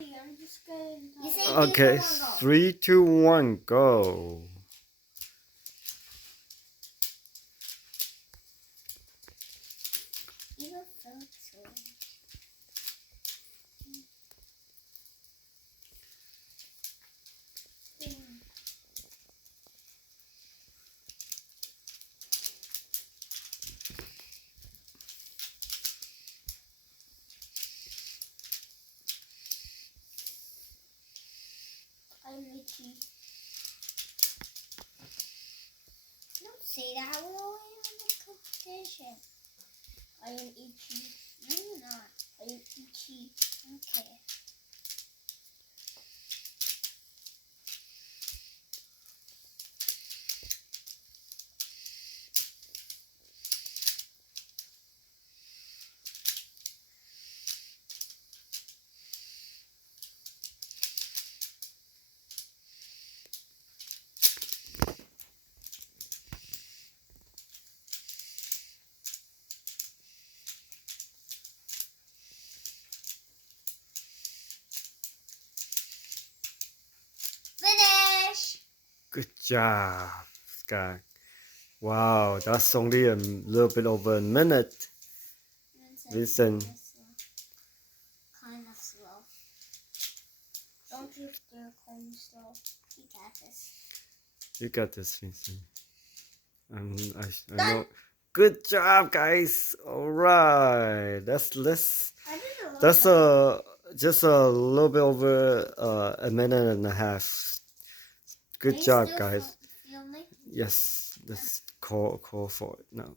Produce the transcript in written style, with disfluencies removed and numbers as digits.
I'm just gonna. You say Okay, 3, 2, 1, go. You don't feel so. I'm itchy. Don't say that. We're all in a competition. I am itchy. No, you're not. I am itchy. Okay. Finish! Good job, Sky. Wow, that's only a little bit over a minute. Listen. Kind of slow. Don't you dare call me slow. You got this. You got this, Vincent. I know. Good job, guys. All right. That's just a little bit over a minute and a half. Good job, guys. Filming? Yes, let's call for it now.